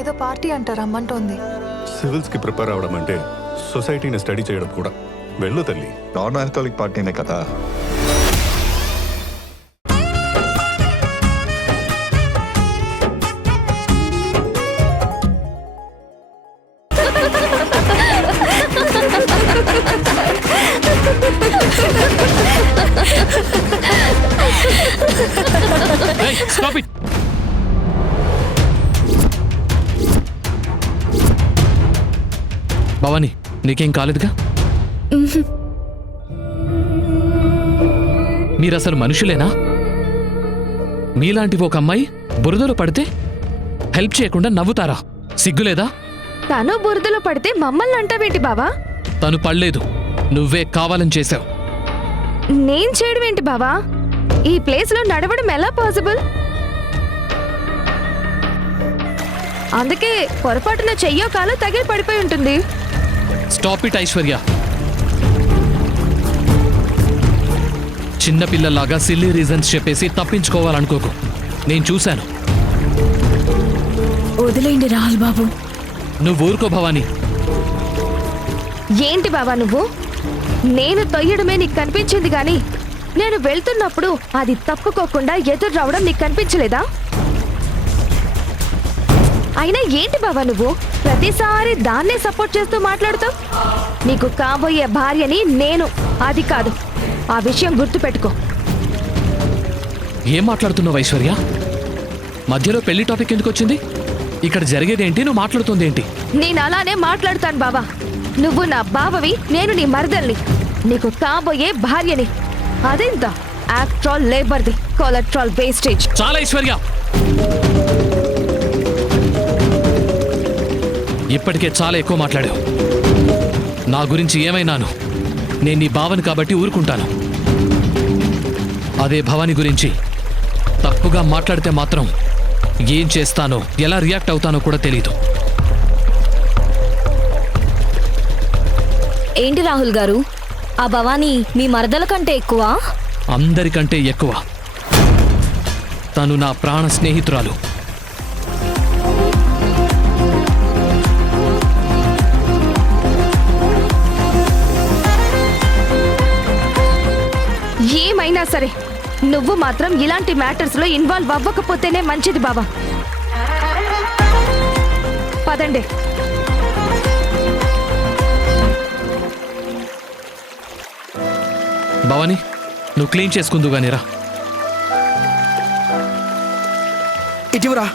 ఏదో పార్టీ అంటారు రమ్మంటోంది. సివిల్స్కి ప్రిపేర్ అవడం అంటే సొసైటీని స్టడీ చేయడం కూడా. వెళ్ళు తల్లి. నాన్ ఆల్కహాలిక్ పార్టీనే కదా. Hey, stop it! భవాని, నీకేం కాలేదుగా? మీరసలు మనుషులేనా? మీలాంటి ఒక అమ్మాయి బురదలో పడితే హెల్ప్ చేయకుండా నవ్వుతారా? సిగ్గులేదా? తను బురదలో పడితే మమ్మల్ని అంటావేంటి బావా? తను పడలేదు, నువ్వే కావాలని చేశావు. నేను చేయడం ఏంటి బావా? ఈ ప్లేస్ లో నడవడం ఎలా పాసిబుల్? అందుకే పొరపాటున చెయ్యో కాలో తగిలి పడిపోయి ఉంటుంది. Stop it Aishwarya. చిన్నపిల్లలాగా సిల్లీ రీజన్స్ చెప్పేసి తప్పించుకోవాలనుకోకు. నేను చూశాను. వదిలేండి రాహుల్ బాబు. నువ్వు ఊరుకో భవాని. ఏంటి బావా నువ్వు? నేను తొయ్యడమే నీకు కనిపించింది గాని నేను వెళ్తున్నప్పుడు అది తప్పుకోకుండా ఎదురు రావడం నీకు కనిపించలేదా? అయినా ఏంటి బావా నువ్వు ప్రతిసారి దాన్నే సపోర్ట్ చేస్తూ మాట్లాడుతావు? నీకు కాబోయే భార్యని నేను, అది కాదు. ఆ విషయం గుర్తుపెట్టుకో. ఏం మాట్లాడుతున్నావు ఐశ్వర్య? మధ్యలో పెళ్లి టాపిక్ ఎందుకు వచ్చింది? ఇక్కడ జరిగేదేంటి, నువ్వు మాట్లాడుతుందేంటి? నేను అలానే మాట్లాడుతాను బావా. నువ్వు నా బావవి, నేను నీ మరదల్ని, నీకు కాబోయే భార్యని. అదెంత ఆఫ్టర్ లేబర్ది కొలెస్ట్రాల్ వేస్టేజ్. చాలా ఐశ్వర్య, ఇప్పటికే చాలా ఎక్కువ మాట్లాడావు. నా గురించి ఏమైనాను? నేను నీ భావని కాబట్టి ఊరుకుంటాను. అదే భవాని గురించి తప్పుగా మాట్లాడితే మాత్రం ఏం చేస్తానో, ఎలా రియాక్ట్ అవుతానో కూడా తెలీదు. ఏంటి రాహుల్ గారు, ఆ భవానీ మీ మరదల కంటే ఎక్కువ? అందరికంటే ఎక్కువ. తను నా ప్రాణ స్నేహితురాలు. ఏమైనా సరే నువ్వు మాత్రం ఇలాంటి మ్యాటర్స్ లో ఇన్వాల్వ్ అవ్వకపోతేనే మంచిది బావా. పదండి. భవాని, నువ్వు క్లీన్ చేసుకుందు గానిరా. ఇటీవరా